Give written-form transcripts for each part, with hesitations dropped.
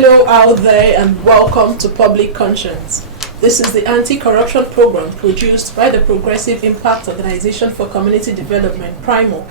Hello out there and welcome to Public Conscience. This is the anti-corruption program produced by the Progressive Impact Organization for Community Development, PRIMOC.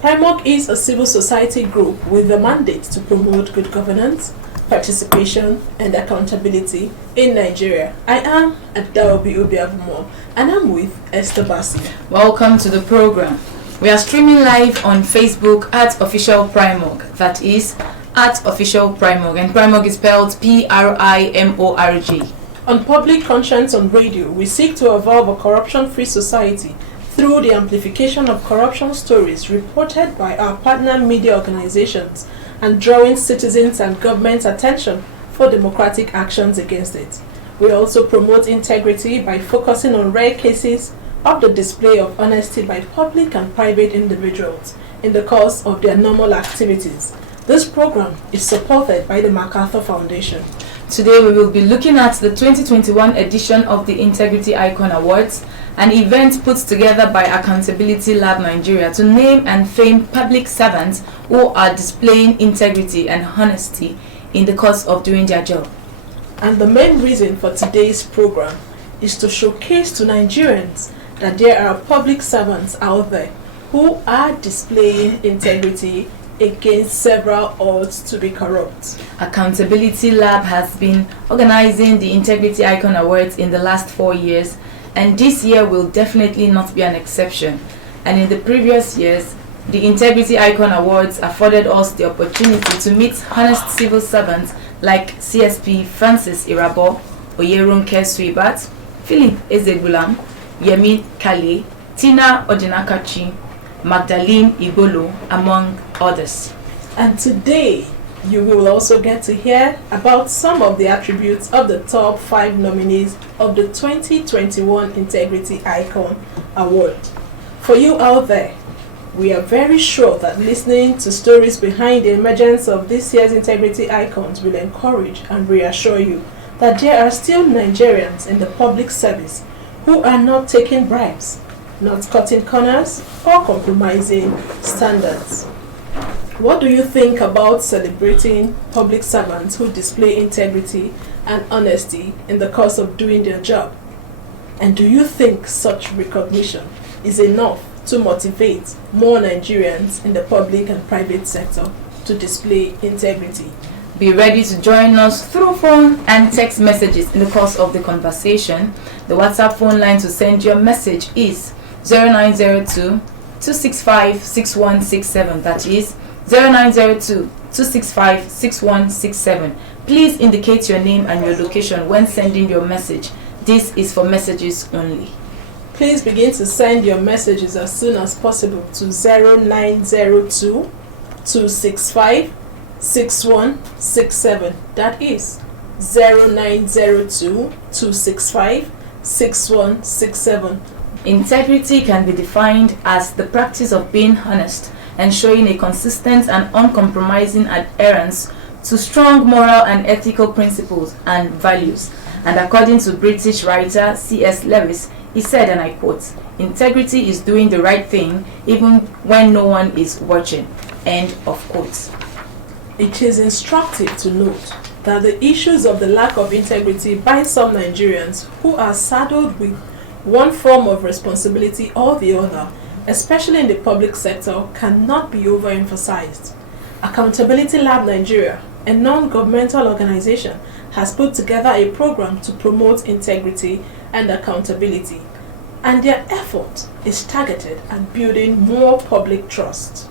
PRIMOC is a civil society group with the mandate to promote good governance, participation and accountability in Nigeria. I am Adaobi Obiabumo and I'm with Esther Bassi. Welcome to the program. We are streaming live on Facebook at Official PRIMOC, that is at Official PRIMOC, and PRIMOC is spelled PRIMORG. On Public Conscience on Radio, we seek to evolve a corruption-free society through the amplification of corruption stories reported by our partner media organizations and drawing citizens and government's attention for democratic actions against it. We also promote integrity by focusing on rare cases of the display of honesty by public and private individuals in the course of their normal activities. This program is supported by the MacArthur Foundation. Today we will be looking at the 2021 edition of the Integrity Icon Awards, an event put together by Accountability Lab Nigeria to name and fame public servants who are displaying integrity and honesty in the course of doing their job. And the main reason for today's program is to showcase to Nigerians that there are public servants out there who are displaying integrity against several odds to be corrupt. Accountability Lab has been organizing the Integrity Icon Awards in the last 4 years, and this year will definitely not be an exception. And in the previous years, the Integrity Icon Awards afforded us the opportunity to meet honest civil servants like CSP Francis Irabo, Oyerunke Suibat, Philip Ezegulam, Yemi Kale, Tina Odinakachi, Magdalene Igolo, among others. And today, you will also get to hear about some of the attributes of the top 5 nominees of the 2021 Integrity Icon Award. For you out there, we are very sure that listening to stories behind the emergence of this year's Integrity Icons will encourage and reassure you that there are still Nigerians in the public service who are not taking bribes, not cutting corners or compromising standards. What do you think about celebrating public servants who display integrity and honesty in the course of doing their job? And do you think such recognition is enough to motivate more Nigerians in the public and private sector to display integrity? Be ready to join us through phone and text messages in the course of the conversation. The WhatsApp phone line to send your message is 0902 265 6167. That is 0902 265 6167. Please indicate your name and your location when sending your message. This is for messages only. Please begin to send your messages as soon as possible to 0902 265 6167. That is 0902 265 6167. Integrity can be defined as the practice of being honest and showing a consistent and uncompromising adherence to strong moral and ethical principles and values. And according to British writer C.S. Lewis, he said, and I quote, "Integrity is doing the right thing even when no one is watching." End of quote. It is instructive to note that the issues of the lack of integrity by some Nigerians who are saddled with one form of responsibility or the other, especially in the public sector, cannot be overemphasized. Accountability Lab Nigeria, a non-governmental organization, has put together a program to promote integrity and accountability, and their effort is targeted at building more public trust.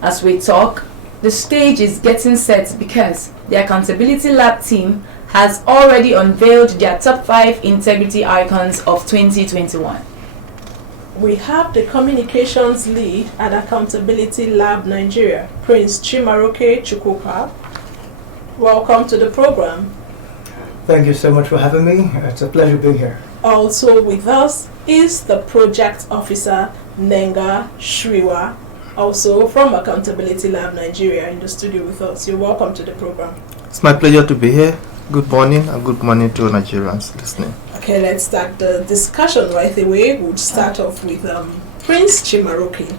As we talk, the stage is getting set because the Accountability Lab team has already unveiled their top 5 integrity icons of 2021. We have the communications lead at Accountability Lab Nigeria, Prince Chimaroke Chukwuka. Welcome to the program. Thank you so much for having me. It's a pleasure being here. Also with us is the project officer Nenga Shriwa, also from Accountability Lab Nigeria, in the studio with us. You're welcome to the program. It's my pleasure to be here. Good morning and good morning to Nigerians listening. Okay, let's start the discussion right away. We'll start off with Prince Chimaroke.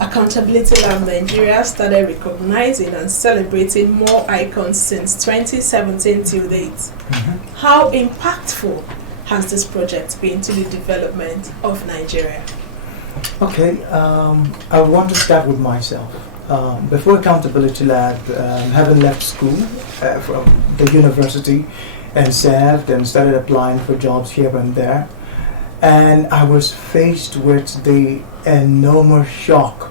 Accountability Lab Nigeria started recognizing and celebrating more icons since 2017 till date. Mm-hmm. How impactful has this project been to the development of Nigeria? Okay, I want to start with myself. Before Accountability Lab, having left school from the university and served and started applying for jobs here and there, and I was faced with the enormous shock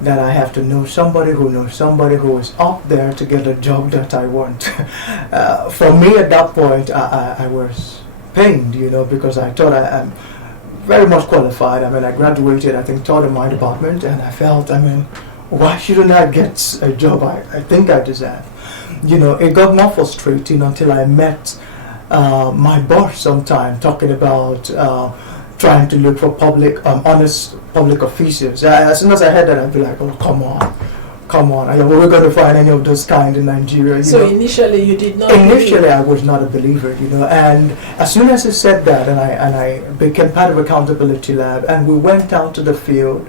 that I have to know somebody who knows somebody who is up there to get a job that I want. For me at that point, I was pained, because I thought I'm very much qualified. I graduated, I think, third in my department, and I felt, why shouldn't I get a job I think I deserve? It got more frustrating until I met my boss sometime talking about trying to look for honest public officials. As soon as I heard that, I'd be like, oh, come on. We're going to find any of those kind in Nigeria. So initially you did not Initially I was not a believer, and as soon as he said that, and I became part of Accountability Lab, and we went out to the field,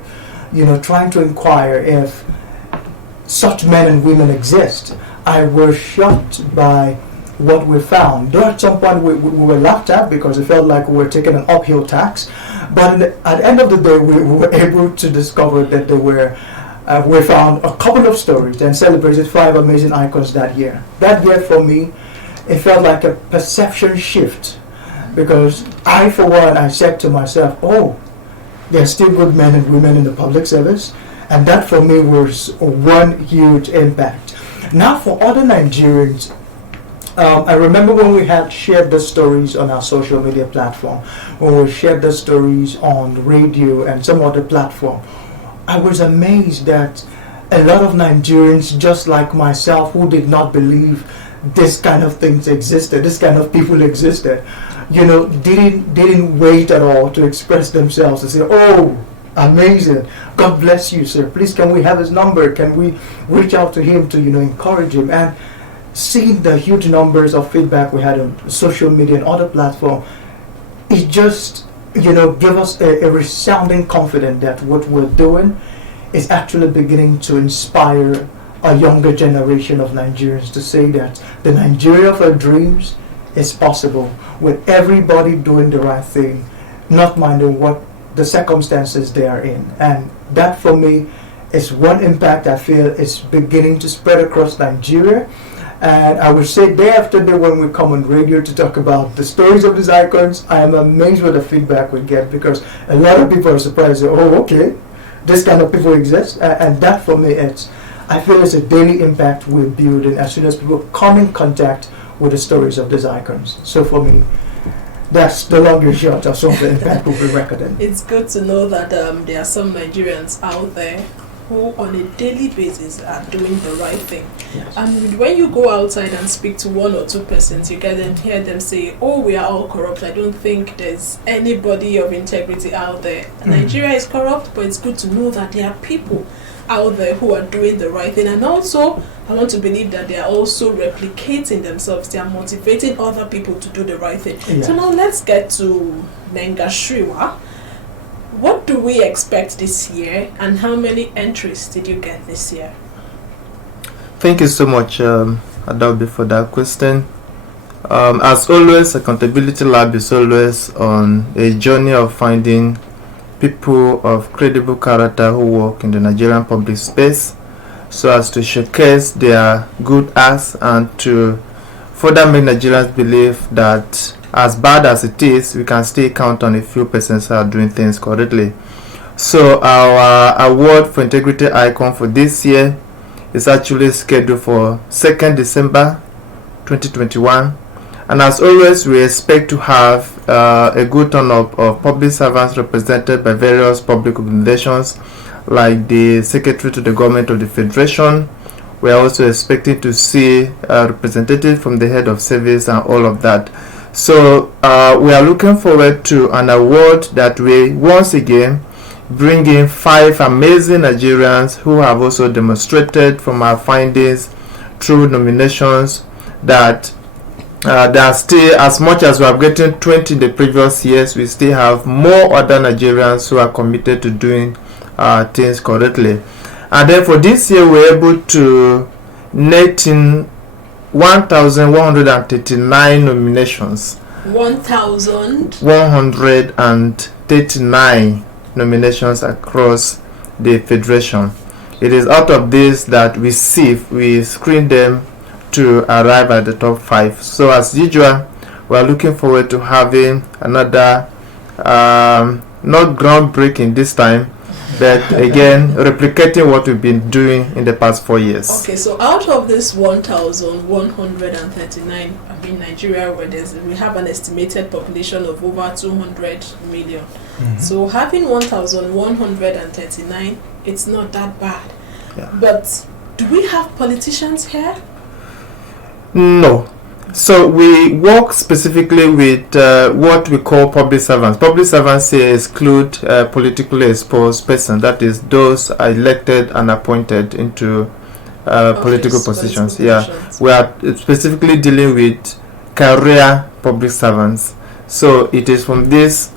trying to inquire if such men and women exist, I was shocked by what we found. Though at some point we were laughed at because it felt like we were taking an uphill tax, but at the end of the day we were able to discover that we found a couple of stories and celebrated 5 amazing icons that year. That year for me, it felt like a perception shift, because I, for one, I said to myself, oh, there are still good men and women in the public service, and that for me was one huge impact. Now for other Nigerians, I remember when we had shared the stories on our social media platform, when we shared the stories on radio and some other platform, I was amazed that a lot of Nigerians, just like myself, who did not believe this kind of things existed, this kind of people existed, didn't wait at all to express themselves and say, oh, amazing, God bless you, sir, please can we have his number, can we reach out to him to encourage him. And seeing the huge numbers of feedback we had on social media and other platforms, it just give us a resounding confidence that what we're doing is actually beginning to inspire a younger generation of Nigerians to say that the Nigeria of our dreams is possible, with everybody doing the right thing, not minding what the circumstances they are in. And that for me is one impact I feel is beginning to spread across Nigeria. And I would say day after day when we come on radio to talk about the stories of these icons, I am amazed with the feedback we get, because a lot of people are surprised, oh, okay, this kind of people exist. And that for me, I feel it's a daily impact we're building as soon as people come in contact with the stories of these icons. So for me, that's the longer shot of some of the impact we'll be recording. It's good to know that there are some Nigerians out there who on a daily basis are doing the right thing. Yes. And when you go outside and speak to 1 or 2 persons, you can hear them say, oh, we are all corrupt. I don't think there's anybody of integrity out there. Nigeria is corrupt, but it's good to know that there are people out there who are doing the right thing. And also, I want to believe that they are also replicating themselves. They are motivating other people to do the right thing. Yes. So now let's get to Nenga Shriwa. What do we expect this year, and how many entries did you get this year? Thank you so much, Adobe, for that question. As always, Accountability Lab is always on a journey of finding people of credible character who work in the Nigerian public space, so as to showcase their good acts and to further make Nigerians believe that as bad as it is, we can still count on a few persons who are doing things correctly. So our award for integrity icon for this year is actually scheduled for 2nd December 2021, and as always we expect to have a good turnout of public servants represented by various public organizations like the Secretary to the Government of the Federation. We are also expecting to see a representative from the Head of Service and all of that. So we are looking forward to an award that will once again bring in 5 amazing Nigerians who have also demonstrated from our findings through nominations that there are still, as much as we have gotten 20 in the previous years, we still have more other Nigerians who are committed to doing things correctly. And then for this year, we're able to net in 1,139 nominations. 1,139 nominations across the federation. It is out of this that we screen them to arrive at the top 5. So as usual, we are looking forward to having another, not groundbreaking this time, but again replicating what we've been doing in the past 4 years. Okay, so out of this 1,139, in Nigeria, where we have an estimated population of over 200 million. So having 1,139, it's not that bad. Yeah. But do we have politicians here? No. So we work specifically with what we call public servants. Public servants here exclude politically exposed persons, that is those are elected and appointed into political positions. We are specifically dealing with career public servants. So it is from this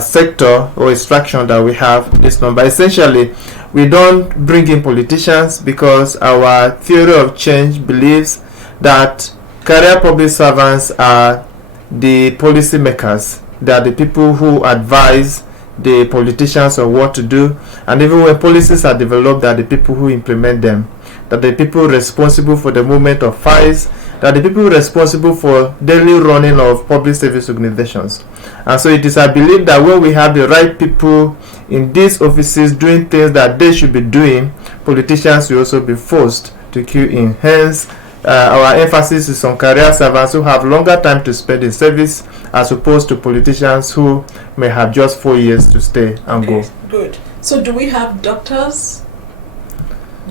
sector or extraction that we have this number. Essentially, we don't bring in politicians because our theory of change believes that career public servants are the policy makers. They are the people who advise the politicians on what to do, and even when policies are developed, they are the people who implement them. That the people responsible for the movement of files, that the people responsible for daily running of public service organizations. And so it is our belief that when we have the right people in these offices doing things that they should be doing, politicians will also be forced to queue in. Hence, our emphasis is on career servants who have longer time to spend in service as opposed to politicians who may have just 4 years to stay and go. Good. So do we have doctors?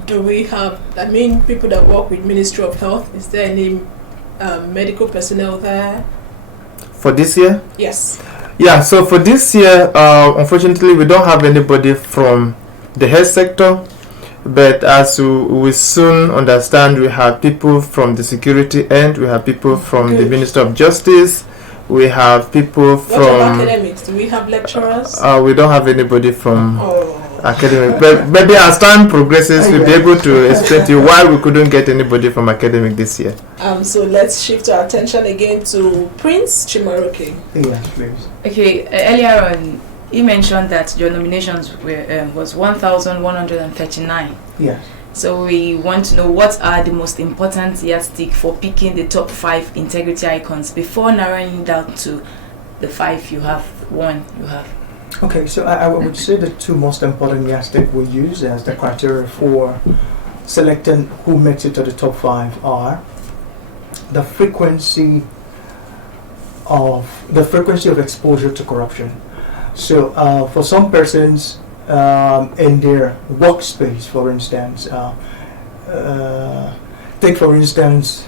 Do we have, people that work with Ministry of Health? Is there any medical personnel there? For this year? Yes. Yeah, so for this year, unfortunately, we don't have anybody from the health sector. But as we soon understand, we have people from the security end, we have people from the Ministry of Justice, we have people from... What about academics? Do we have lecturers? We don't have anybody from academic. But maybe as time progresses, we'll be able to explain to you why we couldn't get anybody from academic this year. So let's shift our attention again to Prince Chimaroke. Yes, please. Okay, earlier on, you mentioned that your nominations was 1,139. Yes. So we want to know what are the most important yardstick for picking the top 5 integrity icons before narrowing down to the 5 you have. Okay, so I would say the 2 most important yardstick we use as the criteria for selecting who makes it to the top 5 are the frequency of exposure to corruption. So for some persons in their workspace, for instance, take for instance,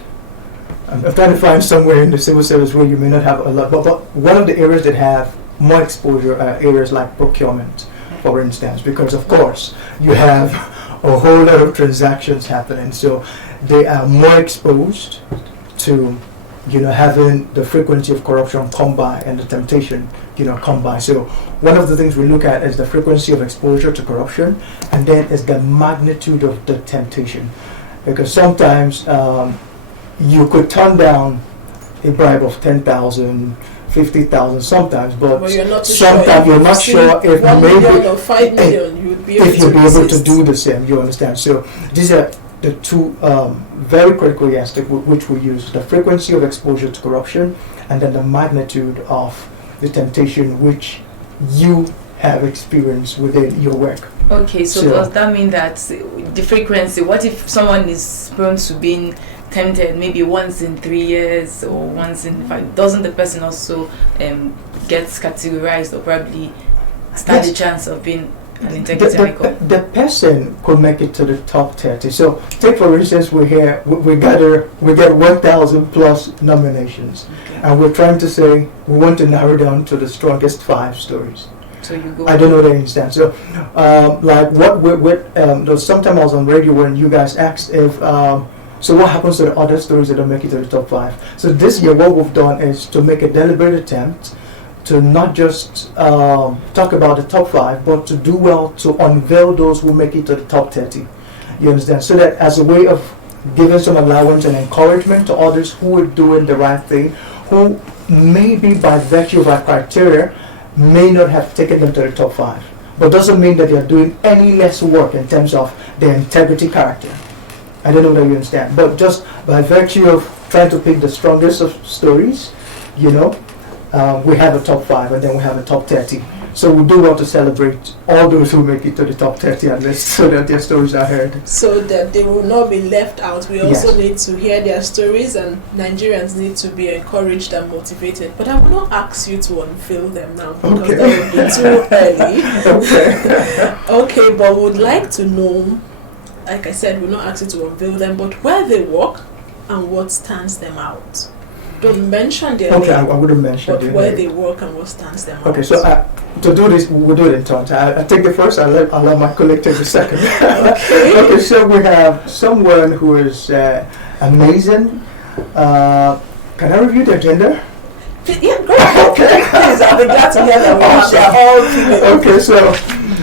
I'm trying to find somewhere in the civil service where you may not have a lot, but one of the areas that have more exposure are areas like procurement, for instance, because of course you have a whole lot of transactions happening, so they are more exposed to having the frequency of corruption come by and the temptation, come by. So one of the things we look at is the frequency of exposure to corruption, and then is the magnitude of the temptation. Because sometimes you could turn down a bribe of 10,000, 50,000 sometimes, but you're not sometimes you're not sure if 1 maybe million or 5 million you would be able to do the same. You understand? So these are the 2 very critical yardsticks which we use: the frequency of exposure to corruption, and then the magnitude of the temptation which you have experienced within your work. Okay, so does that mean that the frequency? What if someone is prone to being tempted maybe once in 3 years or once in 5? Doesn't the person also get categorized or probably stand a chance of being an integrity icon? The person could make it to the top 30. So take for instance, we get 1,000 plus nominations, and we're trying to say we want to narrow down to the strongest 5 stories. So you go. I don't know the instance. So like sometime I was on radio when you guys asked if so what happens to the other stories that don't make it to the top 5. So this year what we've done is to make a deliberate attempt to not just talk about the top 5, but to do well to unveil those who make it to the top 30. You understand? So that as a way of giving some allowance and encouragement to others who are doing the right thing, who maybe by virtue of our criteria may not have taken them to the top 5. But doesn't mean that they are doing any less work in terms of their integrity character. I don't know whether you understand. But just by virtue of trying to pick the strongest of stories, you know, we have a top 5 and then we have a top 30. So we do want to celebrate all those who make it to the top 30 at least, so that their stories are heard. So that they will not be left out. We also Yes. need to hear their stories, and Nigerians need to be encouraged and motivated. But I will not ask you to unveil them now, because Okay. that would be too early. Okay. Okay, but we would like to know, like I said, we'll not ask you to unveil them, but where they work and what stands them out. Don't mention their Okay, I name, wouldn't mention but their where name. they work and what stands them out. Okay, so to do this, we'll do it in turns. I take the first, I'll let my colleague take the second. Okay. Okay, so we have someone who is amazing. Can I review their gender? Yeah, go ahead. Okay. Please, I'll be glad to hear that they're all female. Okay, so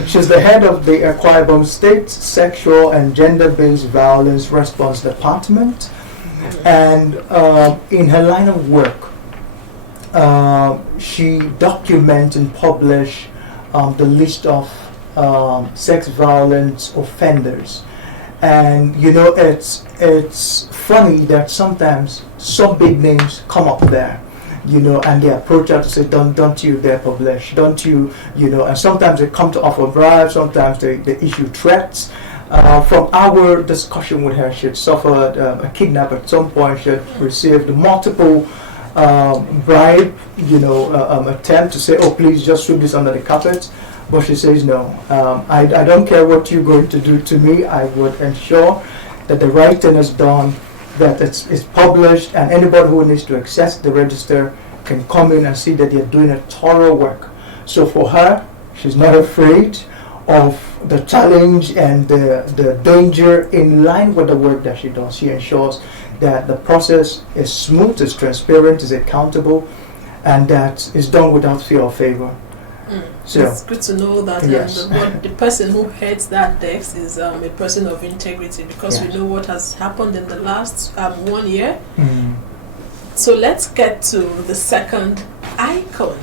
she's the head of the Akwa Ibom State Sexual and Gender-Based Violence Response Department. And in her line of work, she documents and publishes the list of sex violence offenders. And you know, it's funny that sometimes some big names come up there, you know, and they approach her to say, don't you dare publish, don't you, you know, and sometimes they come to offer bribes, sometimes they issue threats. From our discussion with her, she had suffered a kidnap at some point. She had received multiple bribe, you know, attempt to say, oh, please just sweep this under the carpet. But she says, no, I don't care what you're going to do to me. I would ensure that the right thing is done, that it's published, and anybody who needs to access the register can come in and see that they're doing a thorough work. So for her, she's not afraid of the challenge and the danger. In line with the work that she does, she ensures that the process is smooth, is transparent, is accountable, and that is done without fear or favor. So It's good to know that yes. the person who heads that desk is a person of integrity, because Yes. we know what has happened in the last 1 year. mm, So let's get to the second icon.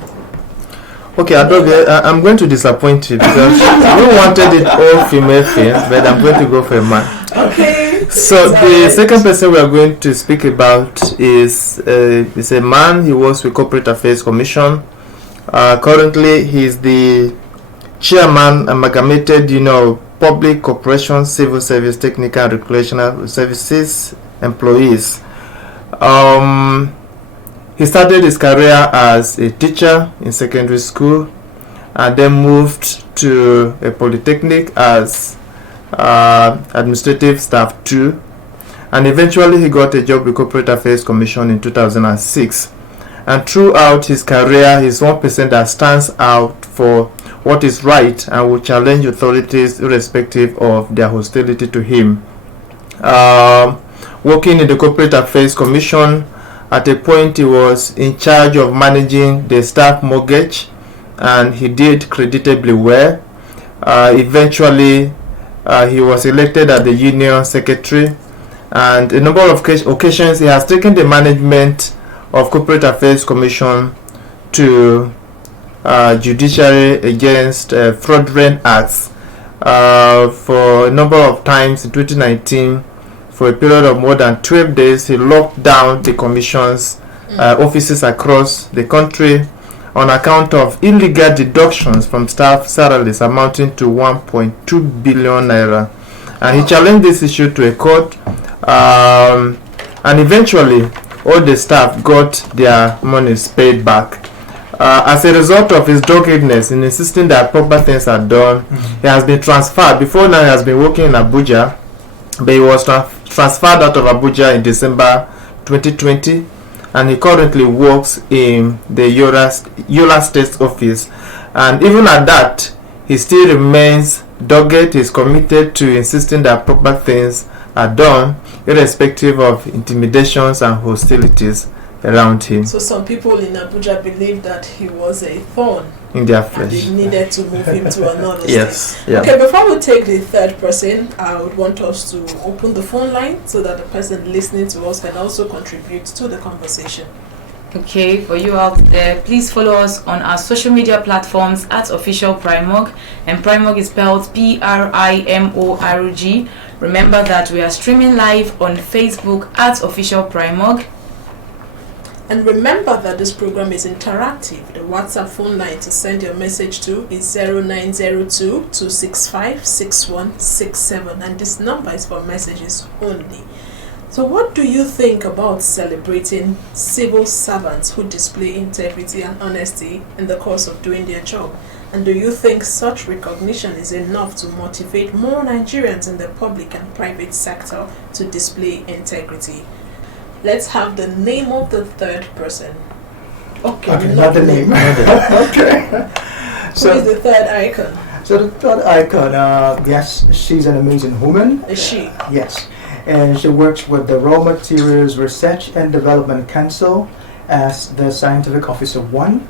Okay, Adobe, I'm going to disappoint you because we wanted it all female film, but I'm going to go for a man. Okay. So the second person we are going to speak about is a man. He works with Corporate Affairs Commission. Currently, he's the chairman, amalgamated, Public Corporations, Civil Service, Technical and Recreational Services employees. He started his career as a teacher in secondary school and then moved to a polytechnic as administrative staff 2, and eventually he got a job with Corporate Affairs Commission in 2006. And throughout his career, he's one person that stands out for what is right and will challenge authorities irrespective of their hostility to him. Working in the Corporate Affairs Commission, at a point he was in charge of managing the staff mortgage, and he did creditably well. Eventually, he was elected as the union secretary, and a number of occasions he has taken the management of Corporate Affairs Commission to judiciary against fraudulent acts. For a number of times in 2019, for a period of more than 12 days, he locked down the commission's offices across the country on account of illegal deductions from staff salaries amounting to 1.2 billion naira. And he challenged this issue to a court, and eventually all the staff got their monies paid back. As a result of his doggedness in insisting that proper things are done, he has been transferred. Before now, he has been working in Abuja, but he was transferred out of Abuja in December 2020, and he currently works in the Yola State office. And even at that, he still remains dogged. He is committed to insisting that proper things are done, irrespective of intimidations and hostilities around him So some people in Abuja believe that he was a thorn in their and flesh. they needed to move him to another Yes. state. Yeah. Okay, before we take the third person, I would want us to open the phone line so that the person listening to us can also contribute to the conversation. Okay, for you out there, please follow us on our social media platforms at Official Primorg, and Primorg is spelled PRIMORG. Remember that we are streaming live on Facebook at Official Primorg. And remember that this program is interactive. The WhatsApp phone line to send your message to is 0902-265-6167, and this number is for messages only. So what do you think about celebrating civil servants who display integrity and honesty in the course of doing their job? And do you think such recognition is enough to motivate more Nigerians in the public and private sector to display integrity? Let's have the name of the third person. Okay, not the name. Okay. Who is the third icon? So the third icon, yes, she's an amazing woman. Is she? Yes, and she works with the Raw Materials Research and Development Council as the Scientific Officer 1.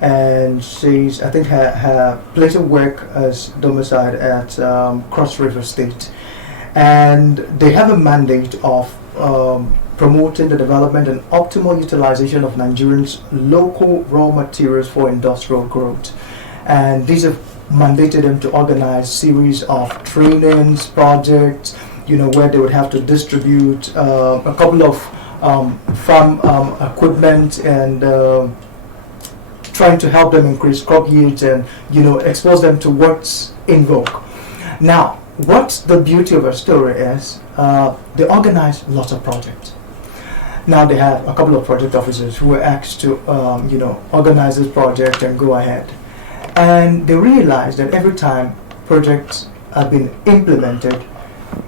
And she's, I think her place of work is domiciled at Cross River State. And they have a mandate of promoting the development and optimal utilization of Nigerians' local raw materials for industrial growth. And these have mandated them to organize series of trainings, projects, where they would have to distribute a couple of farm equipment and trying to help them increase crop yields and expose them to what's in vogue. Now, what the beauty of our story is, they organize lots of projects. Now they have a couple of project officers who were asked to organize this project and go ahead, and they realized that every time projects have been implemented,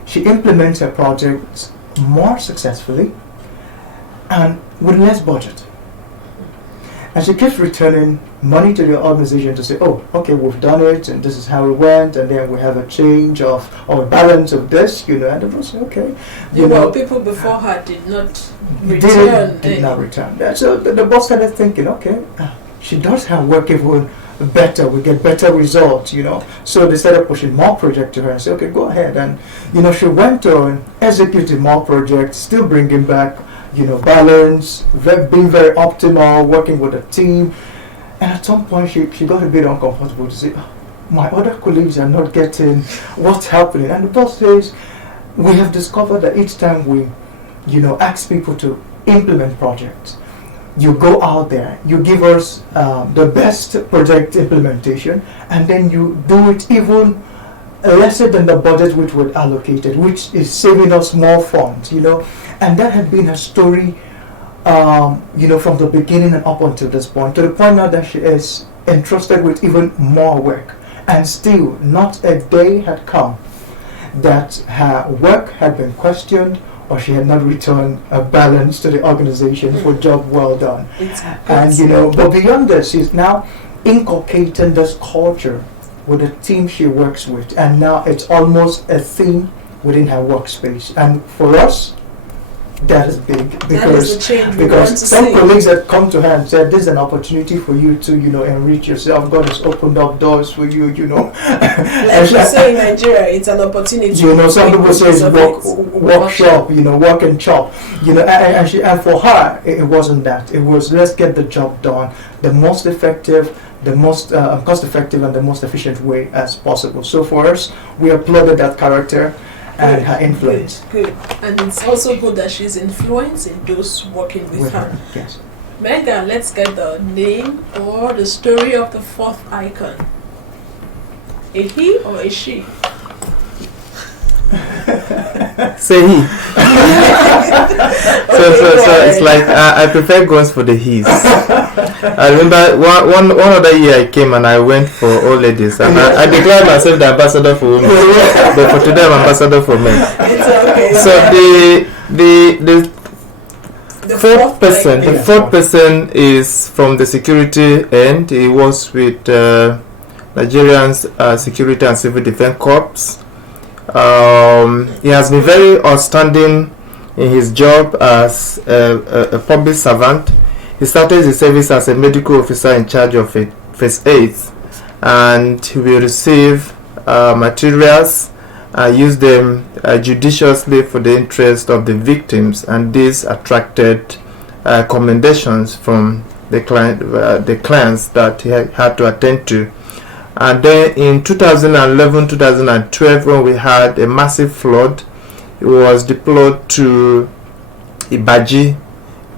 she implements her projects more successfully and with less budget. And she keeps returning money to the organization to say, oh, okay, we've done it, and this is how it went, and then we have a change of, or a balance of this, and they say, okay. People before her did not return. Did not return. So the boss started thinking, okay, she does her work even better, we get better results, So they started pushing more projects to her and said, okay, go ahead. And, she went on executing more projects, still bringing back balance, being very optimal, working with a team. And at some point she got a bit uncomfortable to say, my other colleagues are not getting what's happening. And the boss says, we have discovered that each time we, ask people to implement projects, you go out there, you give us the best project implementation, and then you do it even lesser than the budget which was allocated, which is saving us more funds, And that had been her story, from the beginning and up until this point, to the point now that she is entrusted with even more work. And still, not a day had come that her work had been questioned or she had not returned a balance to the organization for job well done. And, but beyond this, she's now inculcating this culture with the team she works with. And now it's almost a theme within her workspace. And for us, that is big because some colleagues had come to her and said, "This is an opportunity for you to, enrich yourself. God has opened up doors for you, Like you say in Nigeria, it's an opportunity. Some people say it's workshop, work and chop, and for her, it wasn't that. It was let's get the job done, the most effective, the most cost-effective, and the most efficient way as possible. So for us, we applauded that character. And her influence. Good. And it's also good that she's influencing those working with her. Yes. Megan, let's get the name or the story of the fourth icon. A he or a she? Say he. so it's like I prefer guns for the he's. I remember one other year I came and I went for all ladies and I declared myself the ambassador for women, but for today I'm ambassador for men. It's okay. So the fourth person is from the security end. He was with Nigerians Security and Civil Defense Corps. He has been very outstanding in his job as a public servant. He started his service as a medical officer in charge of Phase 8, and he will receive materials and use them judiciously for the interest of the victims, and this attracted commendations from the clients that he had to attend to. And then in 2011-2012, when we had a massive flood, he was deployed to Ibaji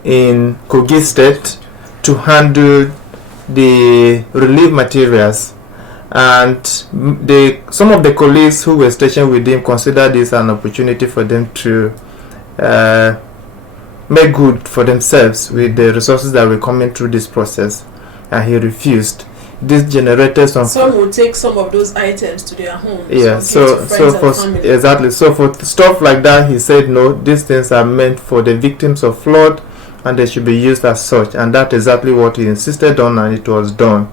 in Kogi State to handle the relief materials, and some of the colleagues who were stationed with him considered this an opportunity for them to make good for themselves with the resources that were coming through this process, and he refused. This generated some would take some of those items to their homes. Yeah, so for stuff like that, he said no, these things are meant for the victims of flood and they should be used as such, and that's exactly what he insisted on, and it was done.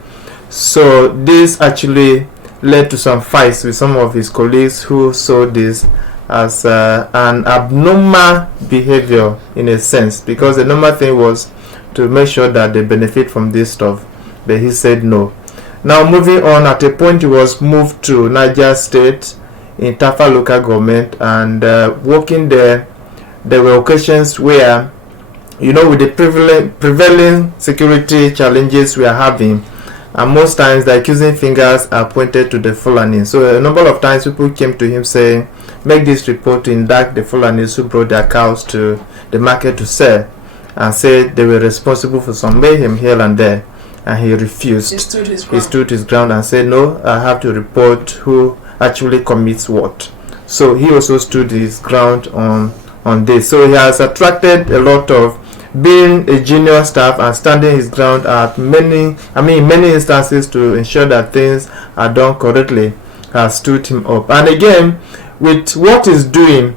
So this actually led to some fights with some of his colleagues who saw this as an abnormal behavior in a sense, because the normal thing was to make sure that they benefit from this stuff, but he said no. Now moving on, at a point he was moved to Niger State in Tafa local government, and working there were occasions where, with the prevailing security challenges we are having, and most times the accusing fingers are pointed to the Fulani. So a number of times people came to him saying, make this report to indict the Fulanis who brought their cows to the market to sell, and said they were responsible for some mayhem here and there, and he refused. He stood his ground and said, no, I have to report who actually commits what. So he also stood his ground on this. So he has attracted a lot of being a junior staff and standing his ground at many instances to ensure that things are done correctly, has stood him up. And again, with what he's doing,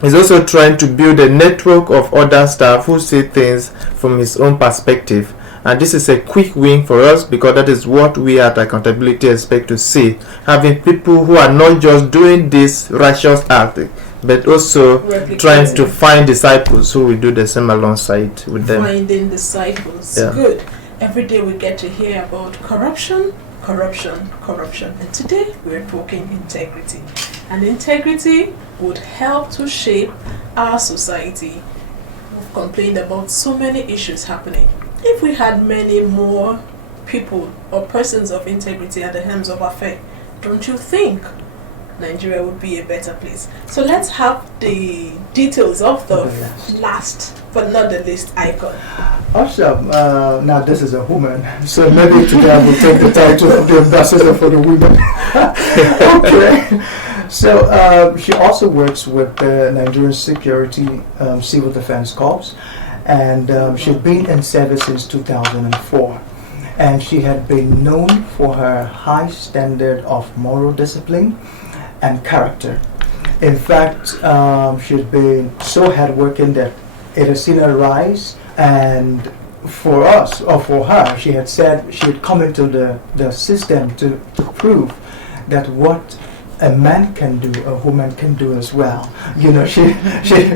he's also trying to build a network of other staff who see things from his own perspective. And this is a quick win for us, because that is what we at Accountability expect to see. Having people who are not just doing this righteous act, but also trying to find disciples who will do the same alongside with them. Finding disciples. Yeah. Good. Every day we get to hear about corruption. And today we're talking integrity. And integrity would help to shape our society. We've complained about so many issues happening. If we had many more people or persons of integrity at the helms of affairs, don't you think Nigeria would be a better place? So let's have the details of the last but not the least icon. Awesome. Now this is a woman, so maybe today I will take the title of the ambassador for the women. Okay. So she also works with the Nigerian Security Civil Defense Corps, and she's been in service since 2004. And she had been known for her high standard of moral discipline and character. In fact, she's been so hardworking that it has seen her rise. And for us, or for her, she had said she had come into the system to prove that what a man can do, a woman can do as well. She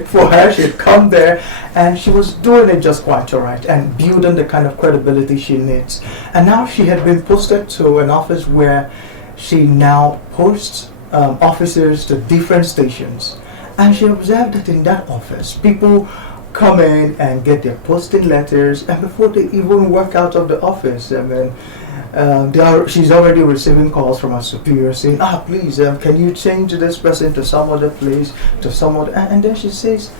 for her, she had come there and she was doing it just quite all right and building the kind of credibility she needs. And now she had been posted to an office where she now posts officers to different stations. And she observed that in that office, people come in and get their posting letters, and before they even walk out of the office, she's already receiving calls from her superior saying, please, can you change this person to some other place, to some other, and then she says,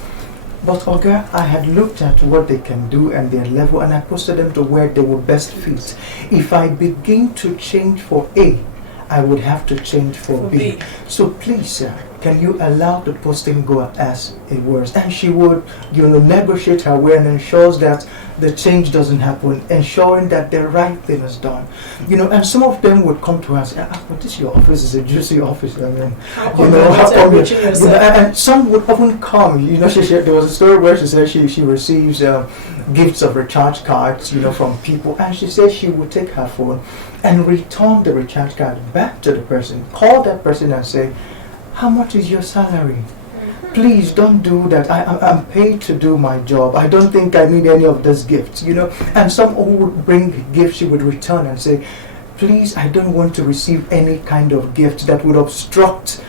but Olga, I had looked at what they can do and their level, and I posted them to where they will best fit. If I begin to change for A, I would have to change for B. So please, sir, can you allow the posting go as it was? And she would, negotiate her way and ensures that the change doesn't happen, ensuring that the right thing is done. And some of them would come to us, but this your office is a juicy office. I mean, how come and some would often come. There was a story where she said she receives gifts of recharge cards, from people, and she said she would take her phone and return the recharge card back to the person, call that person and say, how much is your salary? please don't do that. I'm paid to do my job. I don't think I need any of those gifts, you know. And some who would bring gifts, she would return and say, please, I don't want to receive any kind of gift that would obstruct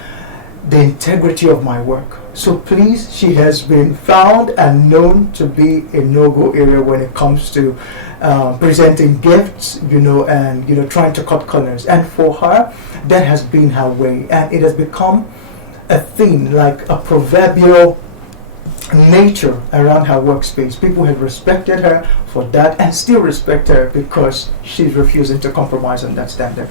the integrity of my work. So please, she has been found and known to be a no-go area when it comes to presenting gifts, you know, and, you know, trying to cut corners. And for her, that has been her way. And it has become a thing, like a proverbial nature around her workspace. People have respected her for that and still respect her because she's refusing to compromise on that standard.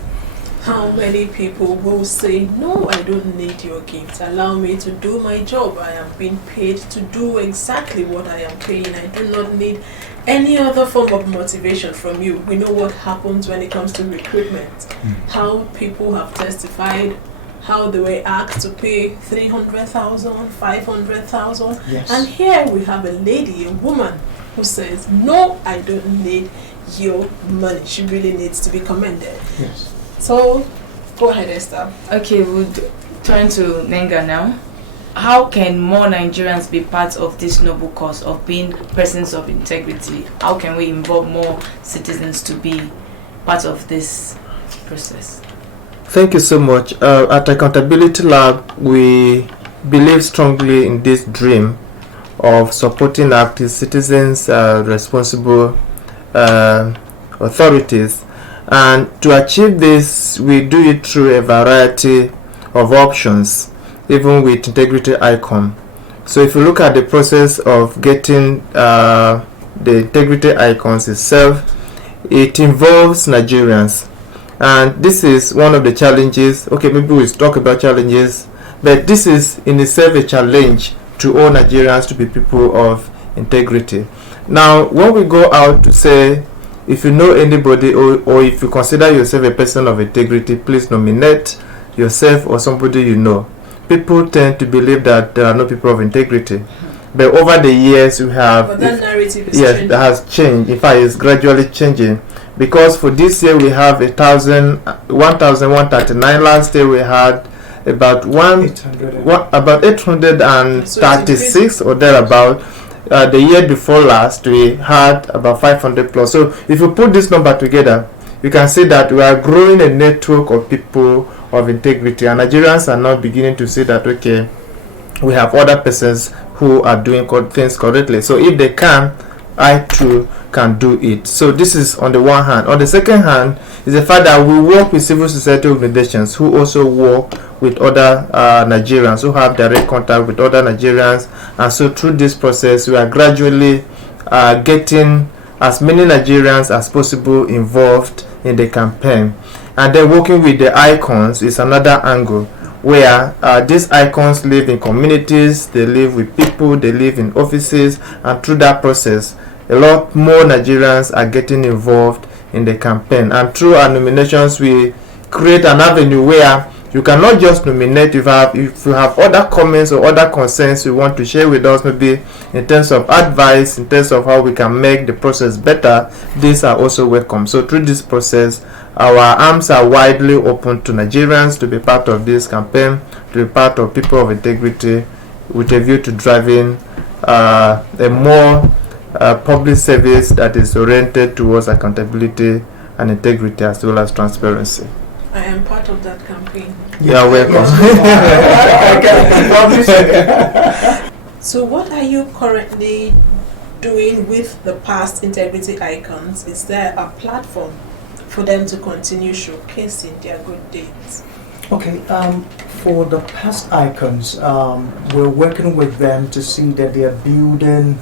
How many people will say, no, I don't need your gift. Allow me to do my job. I am being paid to do exactly what I am paying. I do not need any other form of motivation from you. We know what happens when it comes to recruitment. How people have testified, how they were asked to pay 300,000, 500,000. Yes. And here we have a lady, a woman, who says, no, I don't need your money. She really needs to be commended. Yes. So, go ahead, Esther. Okay, we'll turn to Nenga now. How can more Nigerians be part of this noble cause of being persons of integrity? How can we involve more citizens to be part of this process? Thank you so much. At Accountability Lab, we believe strongly in this dream of supporting active citizens, responsible authorities. And to achieve this, we do it through a variety of options, even with integrity icon. So if you look at the process of getting the integrity icons itself, it involves Nigerians. And this is one of the challenges. Okay, maybe we'll talk about challenges, but this is in itself a challenge to all Nigerians to be people of integrity. Now, when we go out to say, if you know anybody or if you consider yourself a person of integrity, please nominate yourself or somebody you know. People tend to believe that there are no people of integrity. But over the years, we have... But that narrative is yes, changing. that has changed. In fact, it's gradually changing. Because for this year, we have 1,139. Last year, we had about 836 or thereabout. The year before last, we had about 500 plus. So if you put this number together, you can see that we are growing a network of people of integrity, and Nigerians are now beginning to see that, okay, we have other persons who are doing things correctly. So if they can, I too can do it. So this is on the one hand. On the second hand is the fact that we work with civil society organizations who also work with other Nigerians, who have direct contact with other Nigerians, and so through this process we are gradually getting as many Nigerians as possible involved in the campaign. And then working with the icons is another angle, where these icons live in communities, they live with people, they live in offices, and through that process a lot more Nigerians are getting involved in the campaign. And through our nominations, we create an avenue where you cannot just nominate. If you have other comments or other concerns you want to share with us, maybe in terms of advice, in terms of how we can make the process better, these are also welcome. So through this process, our arms are widely open to Nigerians to be part of this campaign, to be part of people of integrity, with a view to driving a more public service that is oriented towards accountability and integrity as well as transparency. I am part of that campaign. You are welcome. So what are you currently doing with the past integrity icons? Is there a platform for them to continue showcasing their good deeds? Okay, for the past icons, we're working with them to see that they are building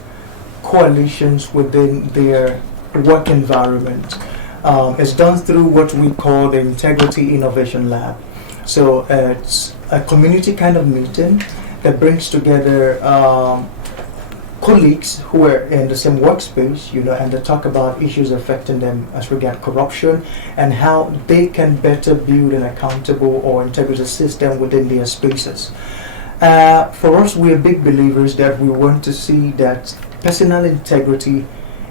coalitions within their work environment. It's done through what we call the Integrity Innovation Lab. So it's a community kind of meeting that brings together colleagues who are in the same workspace, and they talk about issues affecting them as regard corruption and how they can better build an accountable or integrity system within their spaces. For us, we are big believers that we want to see that personal integrity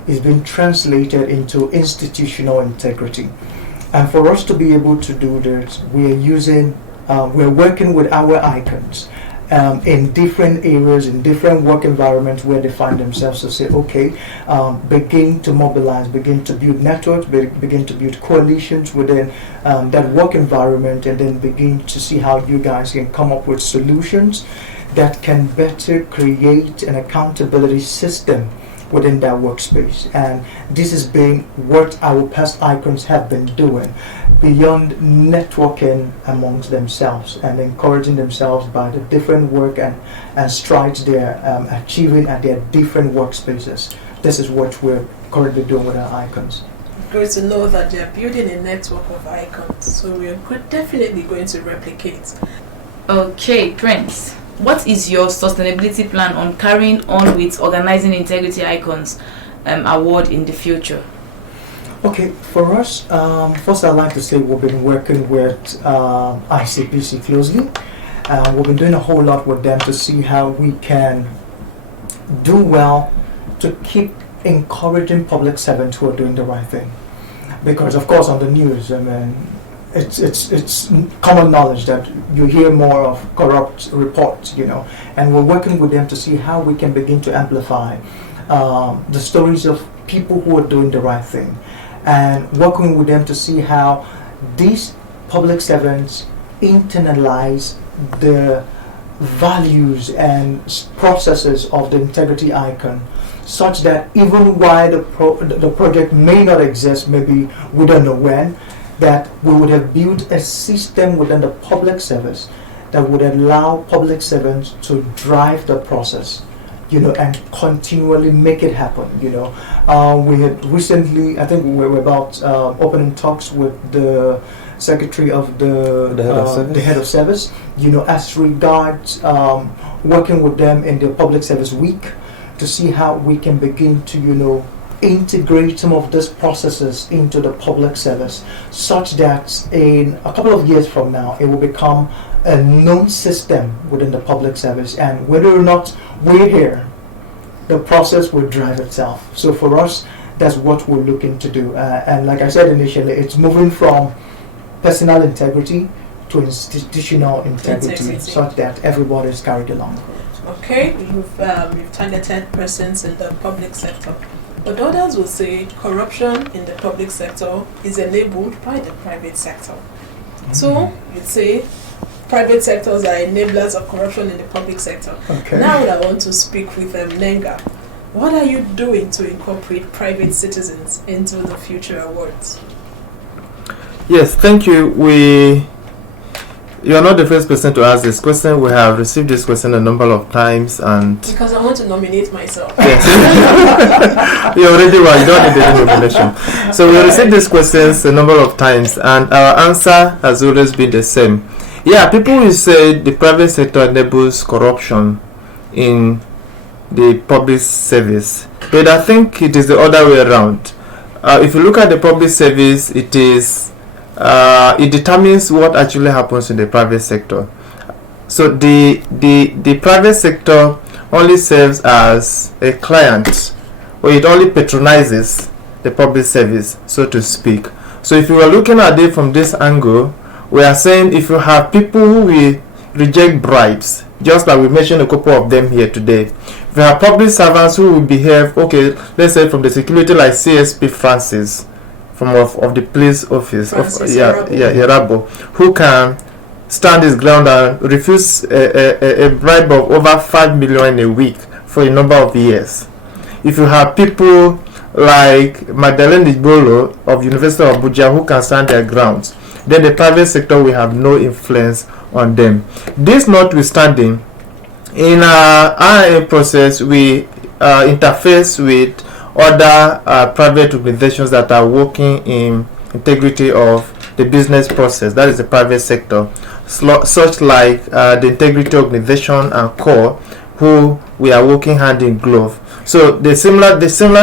is being translated into institutional integrity. And for us to be able to do this, we're working with our icons in different areas, in different work environments where they find themselves, to say, okay, begin to mobilize, begin to build networks, begin to build coalitions within that work environment, and then begin to see how you guys can come up with solutions that can better create an accountability system within that workspace. And this has been what our past icons have been doing, beyond networking amongst themselves and encouraging themselves by the different work and strides they're achieving at their different workspaces. This is what we're currently doing with our icons. Great to know that they're building a network of icons, so we're definitely going to replicate. Okay, Prince, what is your sustainability plan on carrying on with organizing Integrity Icons award in the future? Okay, for us, first I'd like to say we've been working with ICPC closely. We've been doing a whole lot with them to see how we can do well to keep encouraging public servants who are doing the right thing. Because of course on the news, I mean, it's common knowledge that you hear more of corrupt reports, and we're working with them to see how we can begin to amplify the stories of people who are doing the right thing, and working with them to see how these public servants internalize the values and processes of the integrity icon, such that even while the project may not exist, maybe we don't know when, that we would have built a system within the public service that would allow public servants to drive the process, and continually make it happen. We had recently, I think we were about opening talks with the secretary of the head of service, as regards working with them in the public service week to see how we can begin to, integrate some of these processes into the public service, such that in a couple of years from now it will become a known system within the public service, and whether or not we're here, the process will drive itself. So for us, that's what we're looking to do, and like I said initially, it's moving from personal integrity to institutional integrity, such that everybody is carried along. Okay, we've targeted persons in the public sector. But others will say corruption in the public sector is enabled by the private sector. So you'd say private sectors are enablers of corruption in the public sector. Okay. Now I want to speak with Nenga. What are you doing to incorporate private citizens into the future awards? Yes, thank you. You are not the first person to ask this question. We have received this question a number of times, and because I want to nominate myself. Yes. You already were. You don't need any nomination. So we have received these questions a number of times, and our answer has always been the same. Yeah, people will say the private sector enables corruption in the public service, but I think it is the other way around. If you look at the public service, it determines what actually happens in the private sector. So the private sector only serves as a client, or it only patronizes the public service, so to speak. So if you are looking at it from this angle, we are saying if you have people who will reject bribes, just like we mentioned a couple of them here today, if you have public servants who will behave, okay, let's say from the security like CSP Francis, of the police office, Irabo, who can stand his ground and refuse a bribe of over 5 million a week for a number of years. If you have people like Magdalene Igbolo of University of Abuja who can stand their grounds, then the private sector will have no influence on them. This notwithstanding, in our RIA process, we interface with other private organizations that are working in integrity of the business process, that is the private sector, such like the integrity organization and core, who we are working hand in glove. So the similar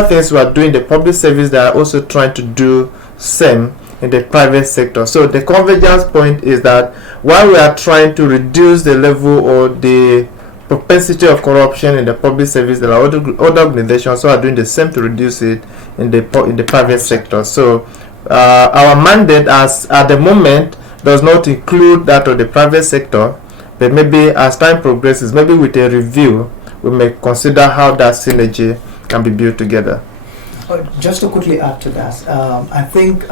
things we are doing in the public service, they are also trying to do same in the private sector. So the convergence point is that while we are trying to reduce the level or the propensity of corruption in the public service, there are other organizations who are doing the same to reduce it in the private sector. So our mandate as at the moment does not include that of the private sector, But maybe as time progresses, maybe with a review, we may consider how that synergy can be built together. Just to quickly add to that, I think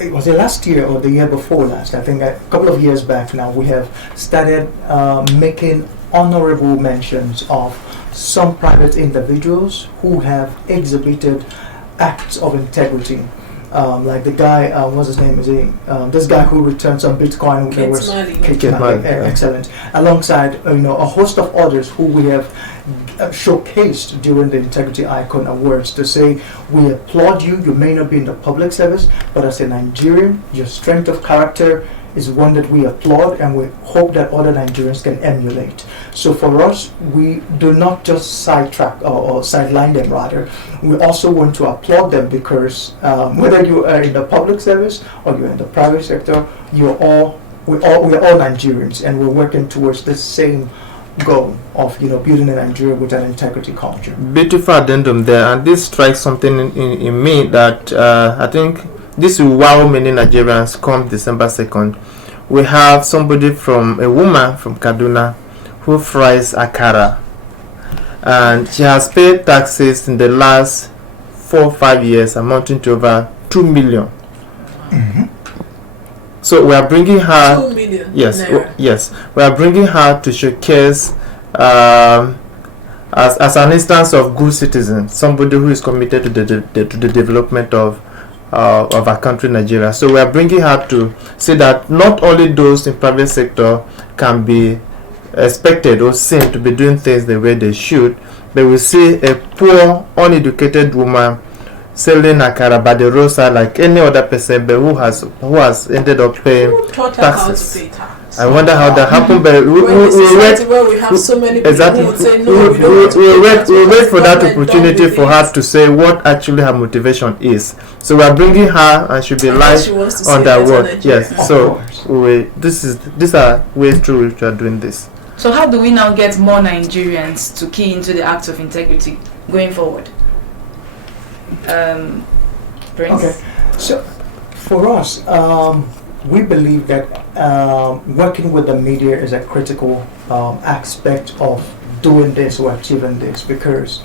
it was last year or the year before last, I think a couple of years back now, we have started making honorable mentions of some private individuals who have exhibited acts of integrity. Like the guy, what's his name? Is he this guy who returned some Bitcoin? Kate Mali, excellent. Alongside a host of others who we have showcased during the Integrity Icon Awards to say we applaud you. You may not be in the public service, but as a Nigerian, your strength of character is one that we applaud, and we hope that other Nigerians can emulate. So for us, we do not just sidetrack or sideline them, rather. We also want to applaud them because whether you are in the public service or you're in the private sector, we're all Nigerians, and we're working towards the same goal of building a Nigeria with an integrity culture. Beautiful addendum there, and this strikes something in me that I think this will wow many Nigerians come December 2nd. We have a woman from Kaduna who fries akara, and she has paid taxes in the last 4 or 5 years amounting to over 2 million. Mm-hmm. So we are bringing her 2 million. Yes, we are bringing her to showcase as an instance of good citizen, somebody who is committed to the development of our country, Nigeria. So we are bringing her to say that not only those in private sector can be expected or seen to be doing things the way they should, but we see a poor, uneducated woman selling akara by the roadside like any other person, but who has ended up paying taxes. I wonder how that happened, but we have so many people exactly. who would say no, we wait for that opportunity for her to say what actually her motivation is. So we are bringing her, and she'll be live on that word. Yes. So these are ways through which we are doing this. So how do we now get more Nigerians to key into the act of integrity going forward? Prince? Okay. So for us, we believe that working with the media is a critical aspect of doing this or achieving this, because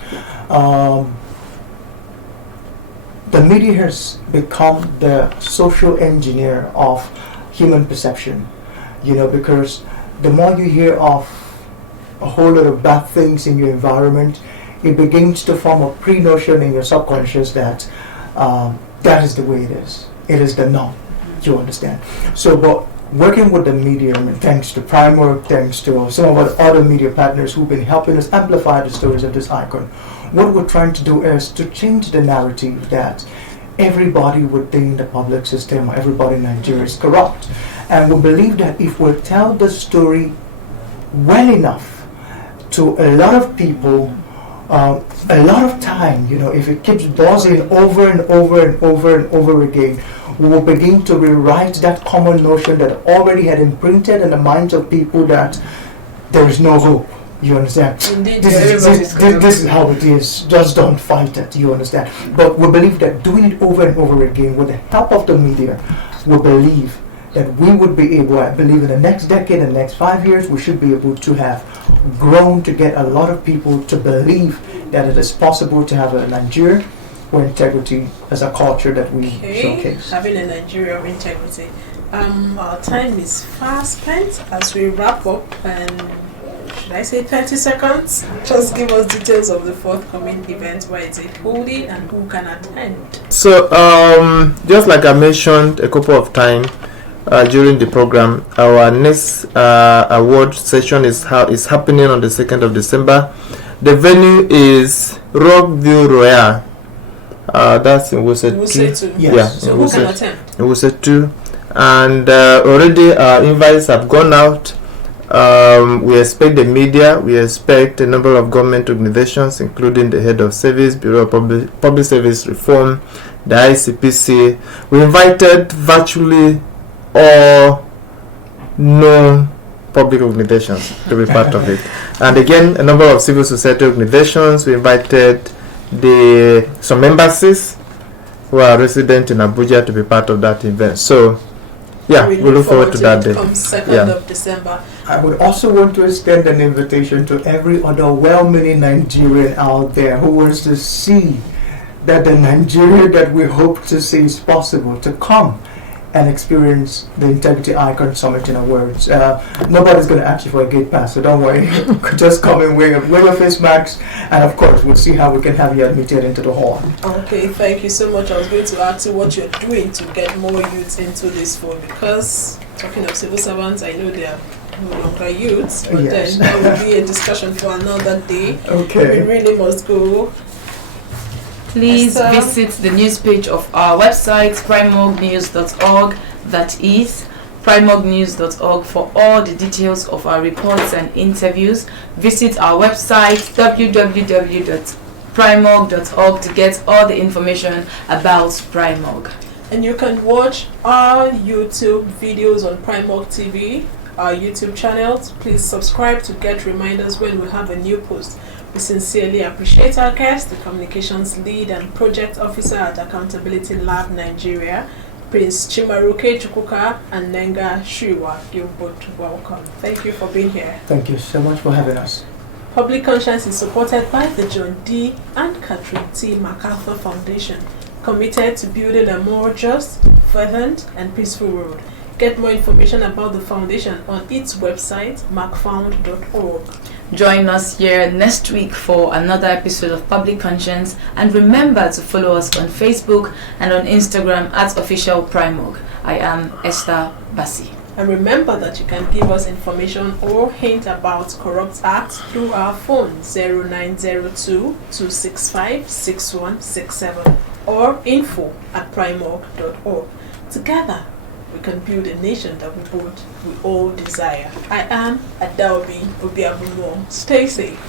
the media has become the social engineer of human perception, because the more you hear of a whole lot of bad things in your environment, it begins to form a pre-notion in your subconscious that that is the way it is. It is the norm. You understand? So, but working with the medium, and thanks to Primor, thanks to some of our other media partners who've been helping us amplify the stories of this icon, what we're trying to do is to change the narrative that everybody within the public system or everybody in Nigeria is corrupt. And we believe that if we tell the story well enough to a lot of people, a lot of time, if it keeps buzzing over and over and over and over again, we will begin to rewrite that common notion that already had imprinted in the minds of people that there is no hope. You understand? Indeed, this is how it is. Just don't fight it. You understand? But we believe that doing it over and over again with the help of the media, we believe that we would be able, I believe in the next decade and next 5 years, we should be able to have grown to get a lot of people to believe that it is possible to have a Nigeria where integrity as a culture that we showcase. Having a Nigeria of integrity. Our time is fast spent as we wrap up, and should I say 30 seconds? Just give us details of the forthcoming event, where it's holding and who can attend. So, just like I mentioned a couple of times during the program, our next award session is happening on the 2nd of December. The venue is Rockville Royale. That's in Wuse 2. Yes. Yeah, So who can attend? In Wuse 2. And already our invites have gone out. We expect the media, we expect a number of government organizations, including the head of service, Bureau of Public Service Reform, the ICPC. We invited virtually all known public organizations to be part of it. And again, a number of civil society organizations. We invited some embassies who are resident in Abuja to be part of that event. So Yeah, we we look forward to that day. Come 2nd Yeah. of December. I would also want to extend an invitation to every other well-meaning Nigerian out there who wants to see that the Nigeria that we hope to see is possible, to come and experience the Integrity Icon Summit in Awards. Nobody's going to ask you for a gate pass, so don't worry. Just come and wear your face masks, and of course, we'll see how we can have you admitted into the hall. Okay, thank you so much. I was going to ask you what you're doing to get more youths into this fold, because talking of civil servants, I know they are no longer youths, but Yes. then that will be a discussion for another day. Okay. We really must go. Please Esther? visit the news page of our website, primognews.org, that is primognews.org, for all the details of our reports and interviews. Visit our website, www.primog.org, to get all the information about Primog. And you can watch our YouTube videos on Primog TV, our YouTube channels. Please subscribe to get reminders when we have a new post. We sincerely appreciate our guest, the Communications Lead and Project Officer at Accountability Lab Nigeria, Prince Chimaruke Chukwuka and Nenga Shuiwa. You're both welcome. Thank you for being here. Thank you so much for having us. Public Conscience is supported by the John D. and Catherine T. MacArthur Foundation, committed to building a more just, fervent, and peaceful world. Get more information about the foundation on its website, macfound.org. Join us here next week for another episode of Public Conscience, and remember to follow us on Facebook and on Instagram at Official Primog. I am Esther Bassi. And remember that you can give us information or hint about corrupt acts through our phone 0902-265-6167 or info@primog.org. Together, we can build a nation that we all desire. I am Adaobi Obiabumo. Stay safe.